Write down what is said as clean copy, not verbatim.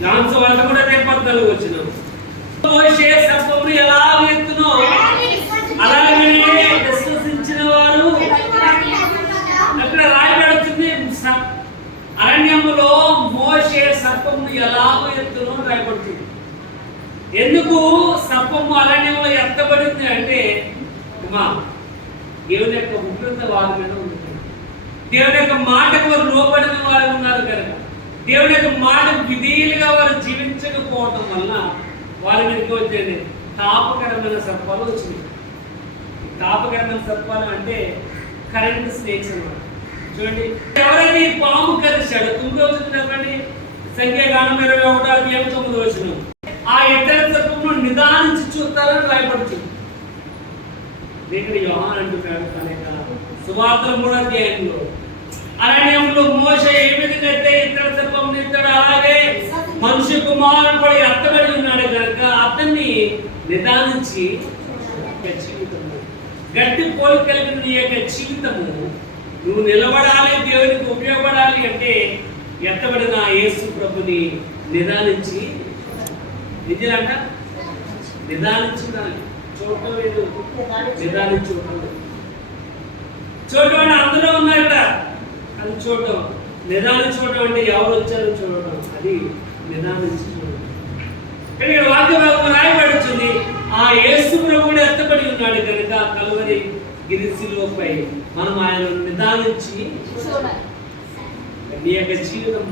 Johne's వాళ్ళ కూడా రేపత్తలు వచ్చినాం. మోషే సర్పమును ఎలా ఎత్తునో అలాగే విశ్వసించిన వారు అక్కడ రాయబడుతుంది. అరణ్యములో మోషే సర్పమును ఎలా ఎత్తునో రాయబడుతుంది. ఎందుకు సర్పము అరణ్యంలో ఎత్తబడింది అంటే దేవుని యొక్క ఉగ్రత వారి మీద ఉంది. దేవుని యొక్క మాటకు వారు లోబడిన వారు ఉన్నారు కనుక, దేవుని యొక్క మాటకు విధేయులుగా వారు జీవించకపోవటం వల్ల వారి మీదకి వచ్చేది తాపకరమైన సర్పాలు వచ్చినాయి. తాపకరమైన సర్పాలు అంటే కరెంట్ స్నేక్స్ అన్నమాట. చూడండి, ఎవరైనా పాము కరిశాడు 9వ వచనం చెప్పండి. సంఖ్యాకాండం 21:9 వచనం. ఆ ఇద్దరు సర్పమును నిదానించి చూస్తారని రాయబడుతుంది. ఇక్కడ యోహాను అంటున్నాడు అనేక సువార్తల 3వ అధ్యాయంలో అరణ్యంలో మోషే ఏ విధంగా అయితే ఇతర సర్పమును ఎత్తాడు అలాగే మనుష్య కుమారుడు కూడా ఎత్తబడి ఉన్నాడు కనుక అతన్ని నిదానించి జీవితము గట్టి పోలిక కలిగిన నీ యొక్క జీవితము నువ్వు నిలబడాలి, దేవునికి ఉపయోగపడాలి అంటే ఎత్తబడిన యేసు ప్రభుని నిదానించి నిజంట నిదానించుకోవాలి. చూడటం లేదు, నిదానించుకోవటం లేదు. చూడటం అందులో ఉన్నాయట, అది చూడటం. నిదానించుకోవటం అంటే ఎవరు వచ్చారో చూడటం, అది నిదానించుకోవడం. ఇక్కడ వాక్య భాగం రాయబడుతుంది. ఆ యేసు ప్రభువుడు ఎత్తబడి ఉన్నాడు కనుక కలువరి గిరిశిలువపై మనం ఆయన నిదానించి నీ యొక్క జీవితం